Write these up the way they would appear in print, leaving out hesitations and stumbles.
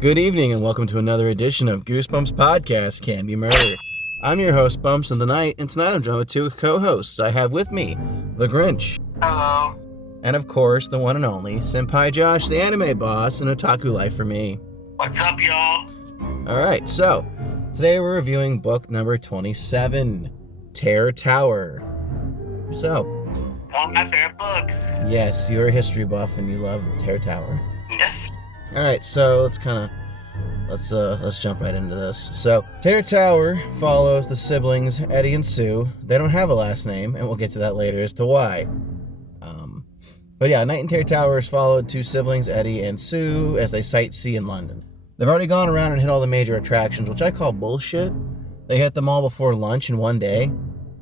Good evening and welcome to another edition of Goosebumps Podcast, Can Be Murder. I'm your host, Bumps in the Night, and tonight I'm joined with two co-hosts. I have with me, the Grinch. Hello. And of course, the one and only, Senpai Josh, the anime boss, and otaku life for me. What's up, y'all? Alright, so, today we're reviewing book number 27, Terror Tower. So, One of my favorite books. yes, you're a history buff and you love Terror Tower. Yes. Alright, so let's jump right into this. So, Terror Tower follows the siblings, Eddie and Sue. They don't have a last name, and we'll get to that later as to why. But yeah, Night in Terror Tower has followed two siblings, Eddie and Sue, as they sightsee in London. They've already gone around and hit all the major attractions, which I call bullshit. They hit them all before lunch in one day.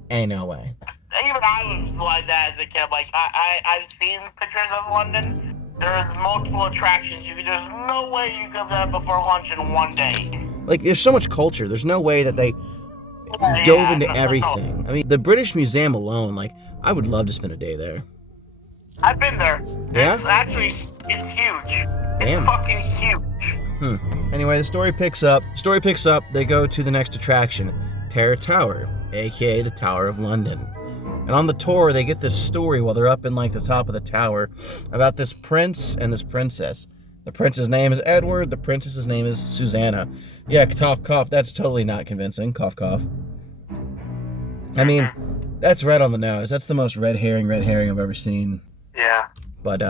Ain't no way. Even I was like that as a kid. Like, I've seen pictures of London. There's multiple attractions. There's no way you could have done it before lunch in one day. Like, there's so much culture. There's no way that they dove into everything. I mean, the British Museum alone, like, I would love to spend a day there. I've been there. Yeah? It's huge. Damn. It's fucking huge. Anyway, the story picks up. They go to the next attraction, Terror Tower, aka the Tower of London. And on the tour, they get this story while they're up in like the top of the tower about this prince and this princess. The prince's name is Edward. The princess's name is Susanna. Yeah, cough, cough. That's totally not convincing. Cough, cough. I mean, that's right on the nose. That's the most red herring I've ever seen. Yeah. But,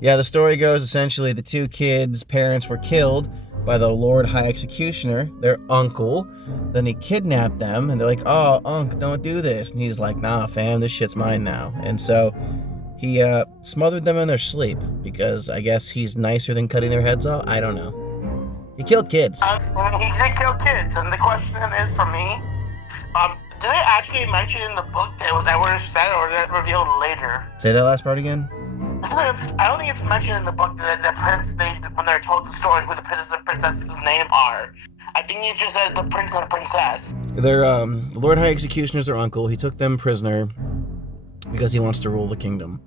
yeah, the story goes essentially the two kids' parents were killed by the Lord High Executioner, their uncle. Then he kidnapped them, and they're like, oh, Unc, don't do this. And he's like, nah, fam, this shit's mine now. And so he smothered them in their sleep because I guess he's nicer than cutting their heads off. I don't know. He killed kids. He did kill kids, and the question is for me, did they actually mention in the book that it was Edward said, or did it revealed later? Say that last part again? I don't think it's mentioned in the book that the prince, when they're told the story, who the prince and princess's name are. I think it just says the prince and the princess. Their the Lord High Executioner is their uncle. He took them prisoner because he wants to rule the kingdom.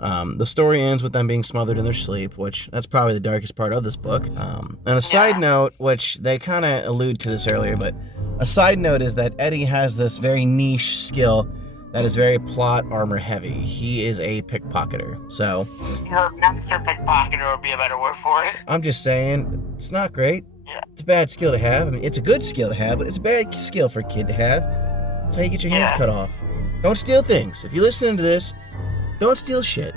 The story ends with them being smothered in their sleep, which that's probably the darkest part of this book. And a side note, which they kind of allude to this earlier, but a side note is that Eddie has this very niche skill that is very plot armor heavy. He is a pickpocketer, so... Master pickpocketer would be a better word for it. I'm just saying, it's not great. Yeah. It's a bad skill to have. I mean, it's a good skill to have, but it's a bad skill for a kid to have. That's how you get your hands cut off. Don't steal things. If you're listening to this, don't steal shit.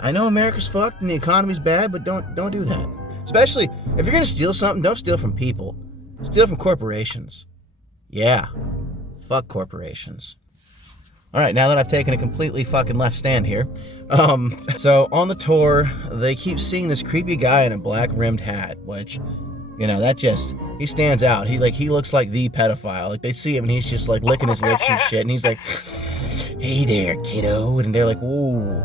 I know America's fucked and the economy's bad, but don't do that. Especially, if you're gonna steal something, don't steal from people. Steal from corporations. Yeah. Fuck corporations. Alright, now that I've taken a completely fucking left stand here. So on the tour, they keep seeing this creepy guy in a black rimmed hat, which, you know, he stands out. He looks like the pedophile. Like, they see him and he's just like licking his lips and shit, and he's like, hey there, kiddo. And they're like, ooh,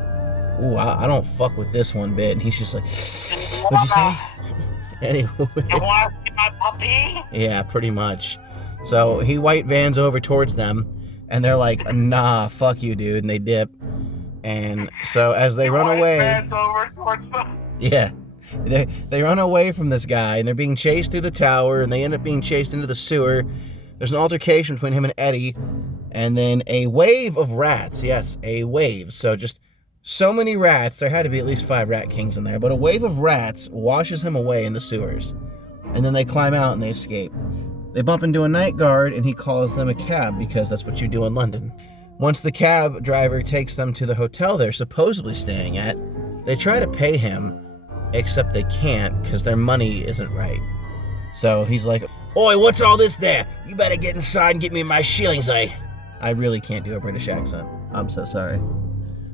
I don't fuck with this one bit. And he's just like, what'd you say? Anyway. You wanna see my puppy? Yeah, pretty much. So he white vans over towards them, and they're like, nah, fuck you, dude, and they dip. And so as they run away... Over towards them. Yeah. They run away from this guy, and they're being chased through the tower, and they end up being chased into the sewer. There's an altercation between him and Eddie, and then a wave of rats. Yes, a wave. So just so many rats. There had to be at least 5 rat kings in there, but a wave of rats washes him away in the sewers. And then they climb out and they escape. They bump into a night guard, and he calls them a cab because that's what you do in London. Once the cab driver takes them to the hotel they're supposedly staying at, they try to pay him, except they can't because their money isn't right. So he's like, oi, what's all this there? You better get inside and get me my shillings, I really can't do a British accent. I'm so sorry.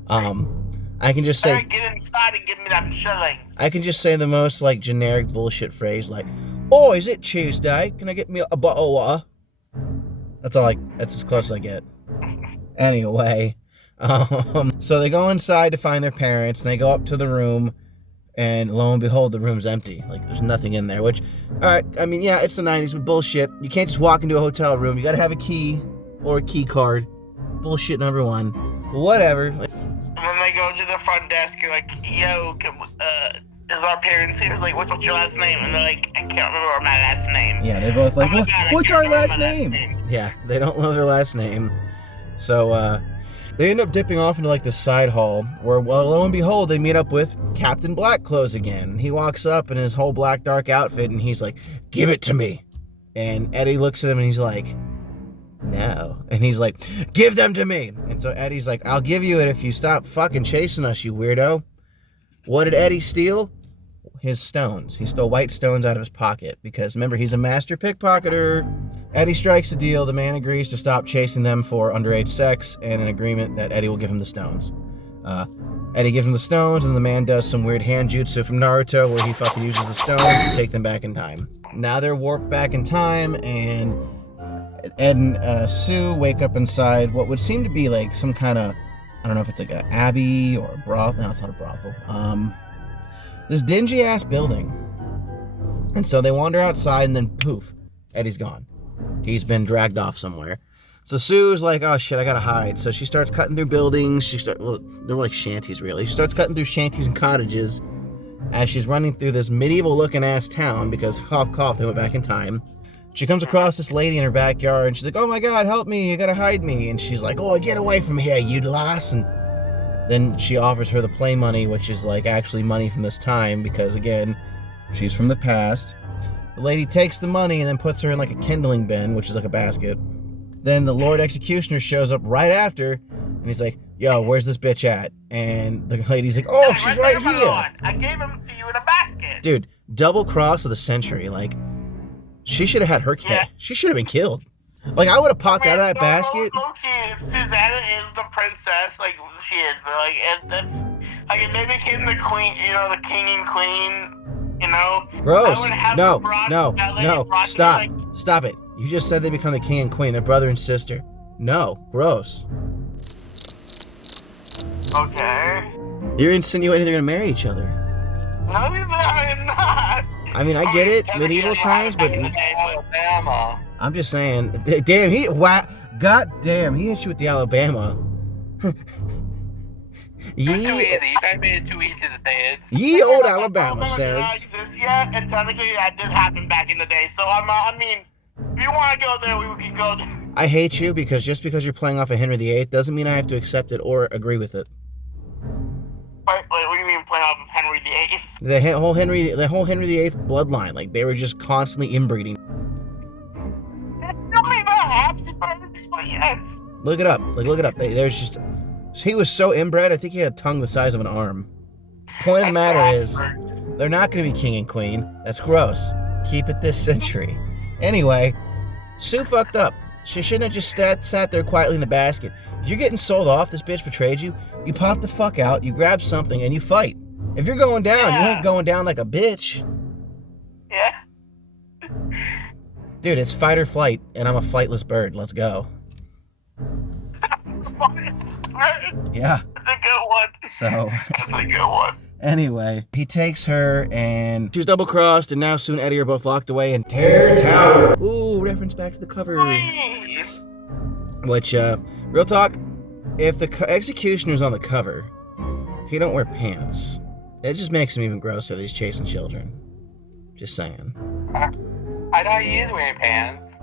I can just say... Get inside and give me them shillings. I can just say the most, like, generic bullshit phrase, like, oh, is it Tuesday? Can I get me a bottle of water? That's as close as I get. Anyway, so they go inside to find their parents, and they go up to the room, and lo and behold, the room's empty. Like, there's nothing in there, which, alright, I mean, yeah, it's the 90s, but bullshit. You can't just walk into a hotel room. You gotta have a key, or a key card. Bullshit number one. Whatever. And then they go to the front desk, you're like, yo, is our parents here? It's like, what's your last name? And they're like, I can't remember my last name. Yeah, they're both like, Oh my God, I what's can't our remember last my last name? name. Yeah, they don't know their last name. So, they end up dipping off into like this side hall where, well, lo and behold, they meet up with Captain Black Clothes again. He walks up in his whole black dark outfit and he's like, give it to me. And Eddie looks at him and he's like, no. And he's like, give them to me. And so Eddie's like, I'll give you it if you stop fucking chasing us, you weirdo. What did Eddie steal? His stones. He stole white stones out of his pocket because, remember, he's a master pickpocketer. Eddie strikes a deal. The man agrees to stop chasing them for underage sex and an agreement that Eddie will give him the stones. Eddie gives him the stones, and the man does some weird hand jutsu from Naruto where he fucking uses the stones to take them back in time. Now they're warped back in time, and Ed and Sue wake up inside what would seem to be like some kind of, I don't know if it's like an abbey or a brothel. No, it's not a brothel. This dingy ass building. And so they wander outside and then poof, Eddie's gone. He's been dragged off somewhere. So Sue's like, oh shit, I gotta hide. So she starts cutting through buildings. Well, they're like shanties really. She starts cutting through shanties and cottages as she's running through this medieval looking ass town because cough cough, they went back in time. She comes across this lady in her backyard and she's like, oh my God, help me, you gotta hide me. And she's like, oh, get away from here, you lass. And then she offers her the play money, which is like actually money from this time because, again, she's from the past. The lady takes the money and then puts her in like a kindling bin, which is like a basket. Then the Lord Executioner shows up right after and he's like, yo, where's this bitch at? And the lady's like, oh, she's right here. I gave him to you in a basket. Dude, double cross of the century. Like, she should have had her kid. Yeah. She should have been killed. Like, I would have popped out of that basket. If Susanna is the princess, like, she is, but, like, if they became the queen, you know, the king and queen, you know? Gross. No, stop. Stop it. You just said they become the king and queen. They're brother and sister. No, gross. Okay. You're insinuating they're going to marry each other. No, I am not. I mean, I get it, medieval times, but Alabama. I'm just saying, damn, God damn, he hit you with the Alabama. Too easy. You guys made it too easy to say it. Ye old Alabama says. Yeah, and technically that did happen back in the day. So I mean, if you want to go there, we can go there. I hate you because just because you're playing off of Henry VIII doesn't mean I have to accept it or agree with it. Wait, what do you mean playing off of Henry VIII? The whole Henry VIII bloodline, like they were just constantly inbreeding. Don't even have Spurs, but yes. Look it up. There's just, he was so inbred. I think he had a tongue the size of an arm. Point of the matter is, they're not going to be king and queen. That's gross. Keep it this century. Anyway, Sue fucked up. She shouldn't have just sat there quietly in the basket. If you're getting sold off, this bitch betrayed you, you pop the fuck out, you grab something, and you fight. If you're going down, you ain't going down like a bitch. Yeah. Dude, it's fight or flight, and I'm a flightless bird. Let's go. Yeah. That's a good one. So. That's a good one. Anyway, he takes her, and she's double-crossed, and now Sue and Eddie are both locked away in Terror Tower. Ooh, reference back to the cover. Which, real talk, if the executioner's on the cover, he don't wear pants. It just makes him even grosser that he's chasing children. Just saying. I thought he is wearing pants.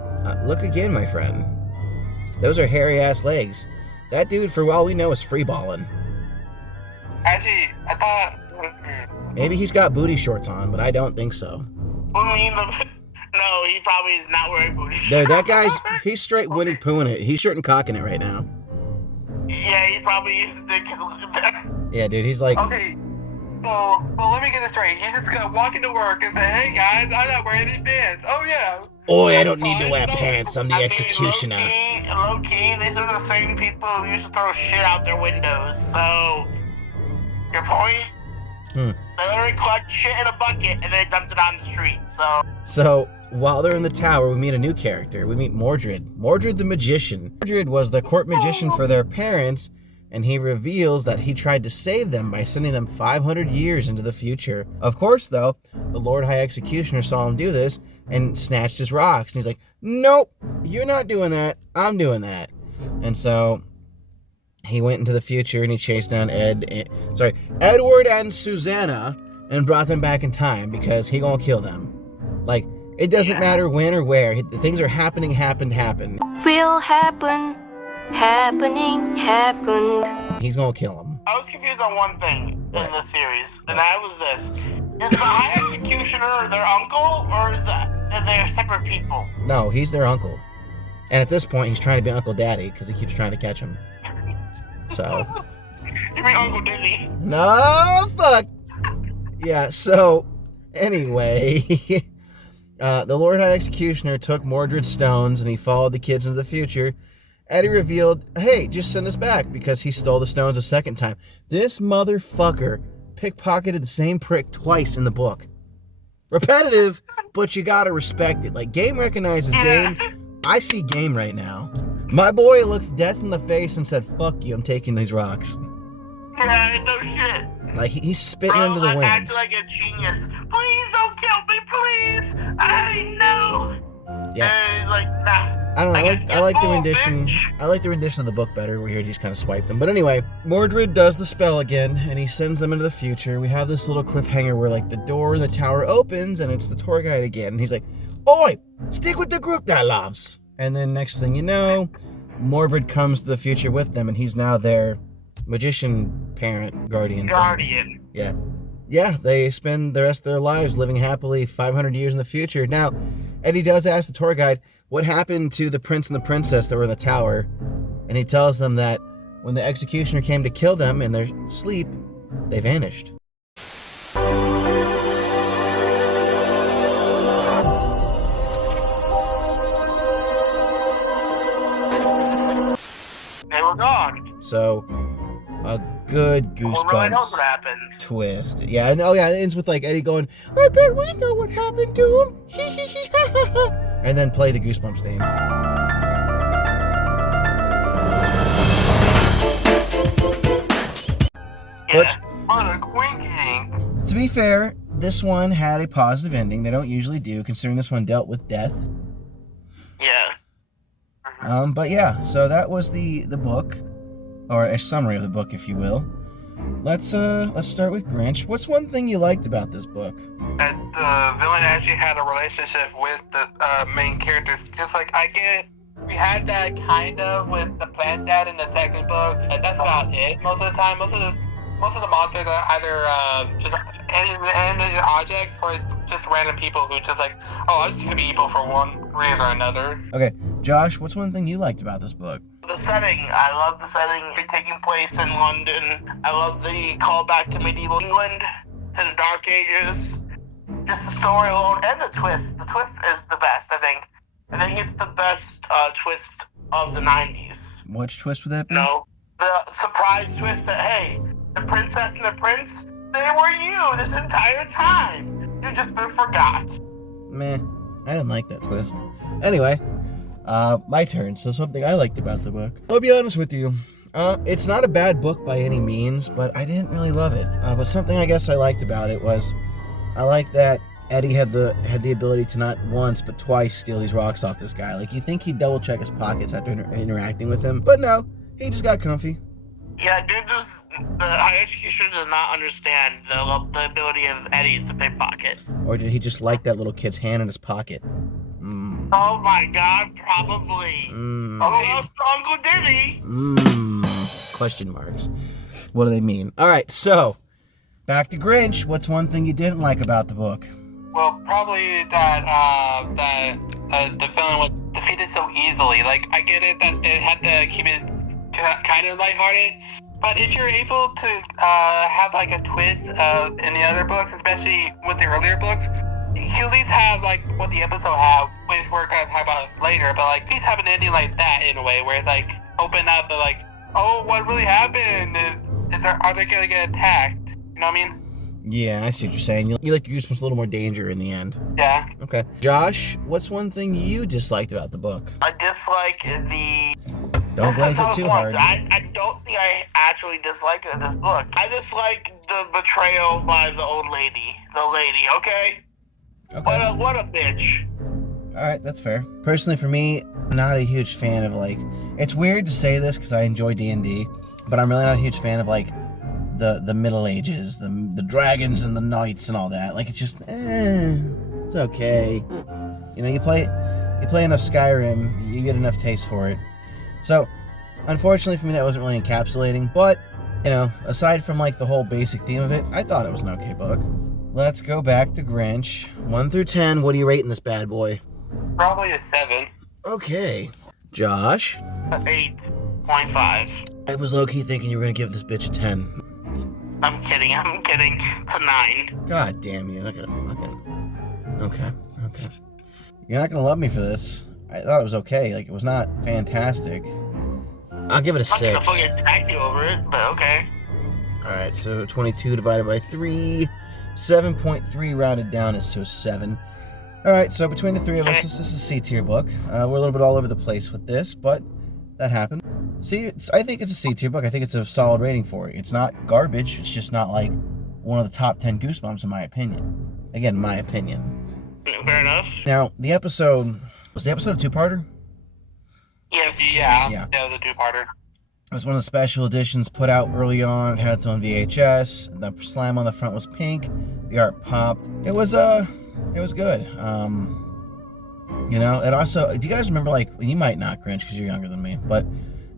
Look again, my friend. Those are hairy-ass legs. That dude, for all we know, is freeballing. Actually, I thought... Maybe he's got booty shorts on, but I don't think so. No, he probably is not wearing booty shorts. That guy's, he's straight Winnie Poohing it. He's short and cocking it right now. Yeah, he probably is. Look at that. Yeah, dude, he's like... Okay, so, well, let me get this straight. He's just gonna walk into work and say, hey, guys, I'm not wearing any pants. Oh, yeah. Oi, I don't need to wear pants. I'm the executioner. Low-key, these are the same people who used to throw shit out their windows. So, your point? They literally collect shit in a bucket and then dumped it on the street, So, while they're in the tower, we meet a new character. We meet Mordred. Mordred the magician. Mordred was the court magician for their parents, and he reveals that he tried to save them by sending them 500 years into the future. Of course, though, the Lord High Executioner saw him do this and snatched his rocks. And he's like, nope, you're not doing that. I'm doing that. And so he went into the future and he chased down Edward and Susanna. and brought them back in time because he gonna kill them. Like, it doesn't matter when or where. The things are happened. Will happen. Happened. He's gonna kill them. I was confused on one thing in the series, and that was this. Is the High Executioner their uncle, or is they're separate people? No, he's their uncle. And at this point, he's trying to be Uncle Daddy because he keeps trying to catch him. So. You mean Uncle Diddy? No, fuck. Yeah, so, anyway, the Lord High Executioner took Mordred's stones and he followed the kids into the future. Eddie revealed, hey, just send us back because he stole the stones a second time. This motherfucker pickpocketed the same prick twice in the book. Repetitive, but you gotta respect it. Like, game recognizes game. I see game right now. My boy looked death in the face and said, fuck you, I'm taking these rocks. Yeah, no shit. Like, he's spitting into the wind. I acted like a genius. Please don't kill me, please. I know. Yeah. And he's like, nah. I don't know. I like the rendition. Bitch. I like the rendition of the book better, where he just kind of swiped them. But anyway, Mordred does the spell again, and he sends them into the future. We have this little cliffhanger where, like, the door in the tower opens, and it's the tour guide again. And he's like, "Oi, stick with the group that loves." And then next thing you know, Mordred comes to the future with them, and he's now their magician parent, guardian. Yeah. Yeah, they spend the rest of their lives living happily 500 years in the future. Now, Eddie does ask the tour guide, what happened to the prince and the princess that were in the tower? And he tells them that when the executioner came to kill them in their sleep, they vanished. They were gone. So, a good Goosebumps twist. Yeah, and it ends with like Eddie going, I bet we know what happened to him. Hee hee hee ha ha ha. And then play the Goosebumps theme. To be fair, this one had a positive ending. They don't usually do, considering this one dealt with death. Yeah. But yeah, so that was the book, or a summary of the book, if you will. Let's start with Grinch. What's one thing you liked about this book? That the villain actually had a relationship with the main characters. Because, like, we had that kind of with the plant dad in the second book, and that's about it most of the time. Most of the monsters are either just any objects or just random people who just like, oh, I was just gonna be evil for one reason or another. Okay, Josh, what's one thing you liked about this book? The setting. I love the setting taking place in London. I love the callback to medieval England, to the Dark Ages. Just the story alone and the twist. The twist is the best, I think. I think it's the best twist of the 90s. Which twist would that be? No, the surprise twist that, hey, the princess and the prince, they were you this entire time. You just been forgot. Meh, I didn't like that twist. Anyway, my turn. So something I liked about the book. I'll be honest with you. It's not a bad book by any means, but I didn't really love it. But something I guess I liked about it was, I like that Eddie had the ability to not once but twice steal these rocks off this guy. Like, you think he'd double check his pockets after interacting with him, but no, he just got comfy. Yeah, dude, the High Executioner does not understand the ability of Eddie's to pickpocket. Or did he just like that little kid's hand in his pocket? Oh my God, probably. Oh, Uncle Diddy. Question marks. What do they mean? All right, so back to Grinch. What's one thing you didn't like about the book? Well, probably that the villain was defeated so easily. Like, I get it that it had to keep it kind of lighthearted, but if you're able to have like a twist in the other books, especially with the earlier books, you at least have like what the episode had, which we're gonna talk about later. But like, at least have an ending like that in a way where it's like open up, but like, oh, what really happened? Are they gonna get attacked? You know what I mean? Yeah, I see what you're saying. You like Goosebumps a little more danger in the end. Yeah. Okay. Josh, what's one thing you disliked about the book? I dislike the... Don't glaze it too hard. I don't think I actually dislike this book. I dislike the betrayal by the old lady. The lady, okay? What a bitch. Alright, that's fair. Personally, for me, I'm not a huge fan of, like... It's weird to say this because I enjoy D&D, but I'm really not a huge fan of, like, the Middle Ages, the dragons and the knights and all that. Like, it's just, it's okay. You know, you play enough Skyrim, you get enough taste for it. So, unfortunately for me, that wasn't really encapsulating, but, you know, aside from, like, the whole basic theme of it, I thought it was an okay book. Let's go back to Grinch. 1 through 10, what are you rating this bad boy? Probably a 7. Okay. Josh? 8.5. I was low-key thinking you were going to give this bitch a 10. I'm kidding. It's a 9. God damn you. I gotta fucking... Okay. You're not going to love me for this. I thought it was okay. Like, it was not fantastic. I'll give it a 6. I'm not gonna fucking attack you over it, but okay. Alright, so 22 divided by 3. 7.3 rounded down is to a 7. Alright, so between the three of us, this is a C-tier book. We're a little bit all over the place with this, but that happened. See, I think it's a C-tier book. I think it's a solid rating for it. It's not garbage. It's just not like one of the top 10 Goosebumps in my opinion. Again, my opinion. Fair enough. Now, was the episode a two-parter? Yes. Yeah, it was a 2-parter. It was one of the special editions put out early on. It had its own VHS. The slam on the front was pink. The art popped. It was good. You know, it also, do you guys remember, like, you might not, Grinch, because you're younger than me, but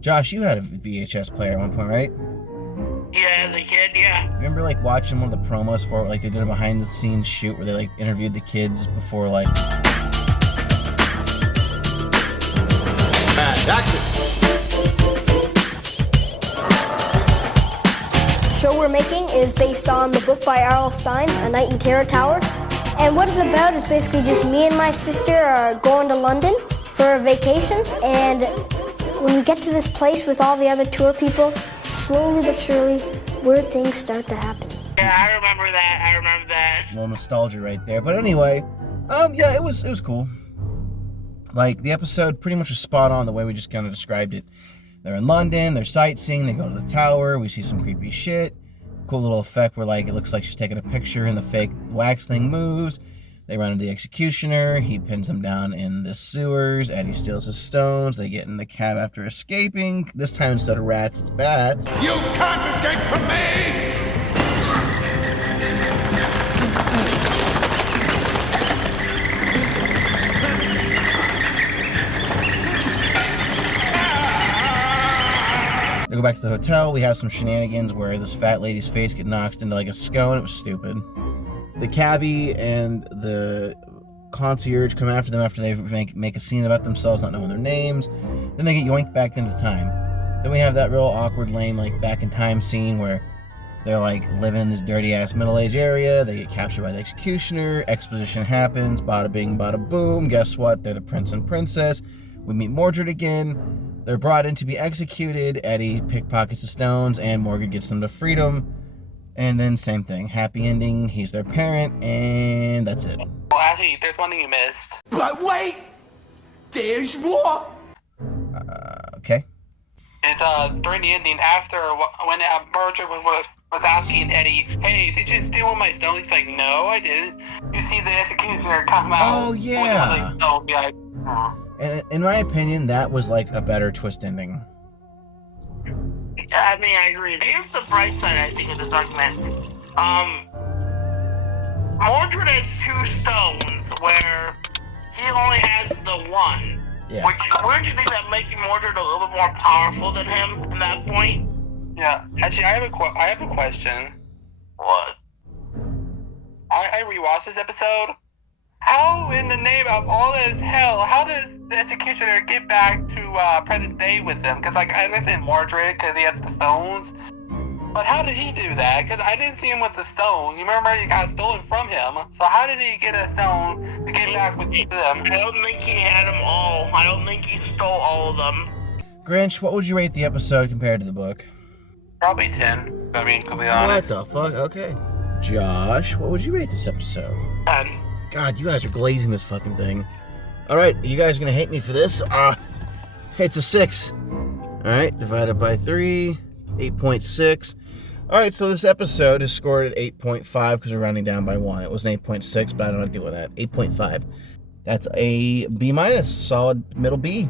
Josh, you had a VHS player at one point, right? Yeah, as a kid, yeah. Remember, like, watching one of the promos for it? Like, they did a behind-the-scenes shoot where they, like, interviewed the kids before, like... Action! The show we're making is based on the book by R.L. Stine, A Night in Terror Tower. And what it's about is basically just me and my sister are going to London for a vacation. And when we get to this place with all the other tour people, slowly but surely, weird things start to happen. Yeah, I remember that. A little nostalgia right there. But anyway, yeah, it was cool. Like, the episode pretty much was spot on the way we just kind of described it. They're in London, they're sightseeing, they go to the tower, we see some creepy shit. Cool little effect where, like, it looks like she's taking a picture and the fake wax thing moves. They run into the executioner, he pins them down in the sewers, Eddie steals his stones, they get in the cab after escaping. This time instead of rats, it's bats. You can't escape from me! They go back to the hotel, we have some shenanigans where this fat lady's face gets knocked into like a scone. It was stupid. The cabbie and the concierge come after them after they make a scene about themselves not knowing their names. Then they get yoinked back into time. Then we have that real awkward, lame, like, back in time scene where they're, like, living in this dirty-ass middle-age area. They get captured by the executioner. Exposition happens. Bada bing, bada boom. Guess what? They're the prince and princess. We meet Mordred again. They're brought in to be executed. Eddie pickpockets the stones, and Mordred gets them to freedom. And then same thing. Happy ending. He's their parent, and that's it. Well, actually, there's one thing you missed. But wait! There's more! Okay. It's during the ending, after when Mordred was asking Eddie, "Hey, did you steal one of my stones?" He's like, "No, I didn't." You see the executioner come out. Oh, yeah. With the stone, be like, "Oh." And in my opinion, that was like a better twist ending. I mean, I agree. Here's the bright side, I think, of this argument. Mordred has 2 stones, where he only has the 1. Yeah. Wouldn't you think that making Mordred a little bit more powerful than him at that point? Yeah. Actually, I have a question. What? I rewatched this episode. How in the name of all this hell, how does the executioner get back to present day with them? Because, like, I understand Mordred because he has the stones. But how did he do that? Because I didn't see him with the stone. You remember it got stolen from him. So how did he get a stone to get back with them? I don't think he had them all. I don't think he stole all of them. Grinch, what would you rate the episode compared to the book? Probably 10. I mean, to be honest. What the fuck? Okay. Josh, what would you rate this episode? 10. God, you guys are glazing this fucking thing. Alright, you guys are gonna hate me for this. It's a 6. Alright, divided by 3, 8.6. Alright, so this episode is scored at 8.5 because we're rounding down by 1. It was an 8.6, but I don't know what to do with that. 8.5. That's a B-, solid middle B.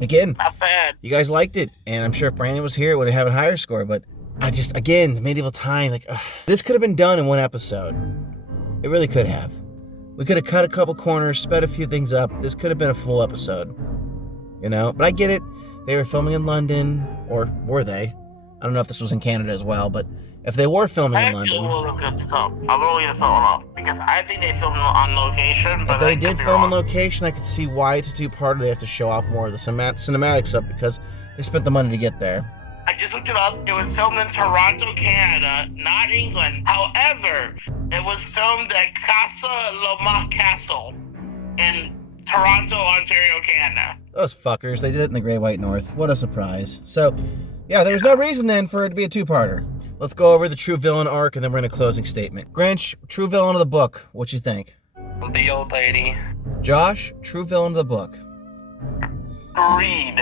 Again, Not bad. you guys liked it, and I'm sure if Brandon was here, it would have a higher score, but Again, the medieval time, like, this could have been done in one episode. It really could have. We could have cut a couple corners, sped a few things up. This could have been a full episode, you know? But I get it. They were filming in London, or were they? I don't know if this was in Canada as well, but if they were filming in London... I'm going to look this up off, because I think they filmed on location, but if they did film on location, I could see why it's a two-parter. They have to show off more of the cinematic stuff because they spent the money to get there. I just looked it up. It was filmed in Toronto, Canada, not England. However, it was filmed at Casa Loma Castle in Toronto, Ontario, Canada. Those fuckers. They did it in the Great White North. What a surprise. So, yeah, there was no reason then for it to be a two-parter. Let's go over the true villain arc, and then we're in a closing statement. Grinch, true villain of the book. What you think? The old lady. Josh, true villain of the book. Greed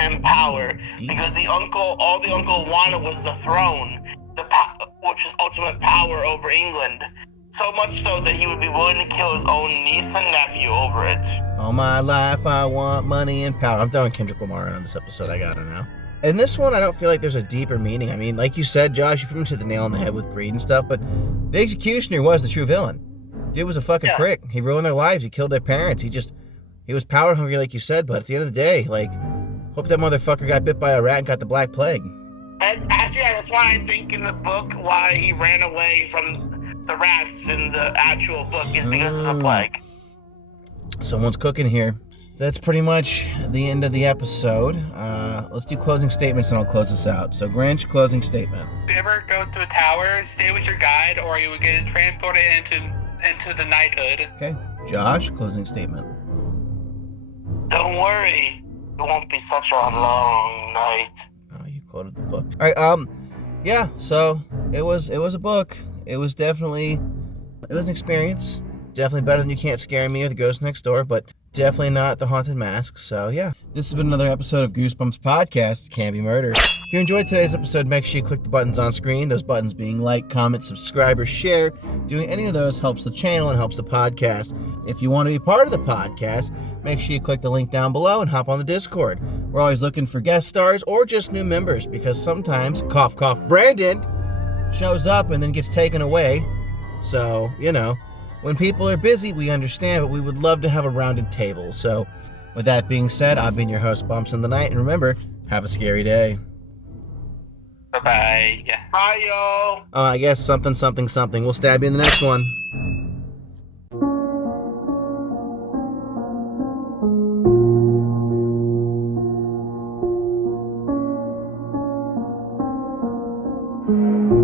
and power, because all the uncle wanted was the throne, which is ultimate power over England. So much so that he would be willing to kill his own niece and nephew over it. All my life, I want money and power. I'm throwing Kendrick Lamar in on this episode. I gotta know. In this one, I don't feel like there's a deeper meaning. I mean, like you said, Josh, you pretty much hit the nail on the head with greed and stuff, but the executioner was the true villain. Dude was a fucking prick. He ruined their lives. He killed their parents. He was power hungry, like you said, but at the end of the day, like, hope that motherfucker got bit by a rat and got the Black Plague. Actually, that's why I think in the book why he ran away from the rats in the actual book is because of the plague. Someone's cooking here. That's pretty much the end of the episode. Let's do closing statements and I'll close this out. So, Grinch, closing statement. If you ever go to a tower, stay with your guide or you would get transported into the knighthood. Okay. Josh, closing statement. Don't worry. It won't be such a long night. Oh, you quoted the book. All right, yeah, so it was a book. It was an experience. Definitely better than You Can't Scare Me or The Ghost Next Door, but definitely not The Haunted Mask. So, yeah. This has been another episode of Goosebumps Podcast, Can Be Murder. If you enjoyed today's episode, make sure you click the buttons on screen. Those buttons being like, comment, subscribe, or share. Doing any of those helps the channel and helps the podcast. If you want to be part of the podcast, make sure you click the link down below and hop on the Discord. We're always looking for guest stars or just new members because sometimes, cough, cough, Brandon shows up and then gets taken away. So, you know, when people are busy, we understand, but we would love to have a rounded table. So, with that being said, I've been your host, Bumps in the Night, and remember, have a scary day. Bye-bye. Yeah. Bye, yo. Oh, I guess something. We'll stab you in the next one. Thank you.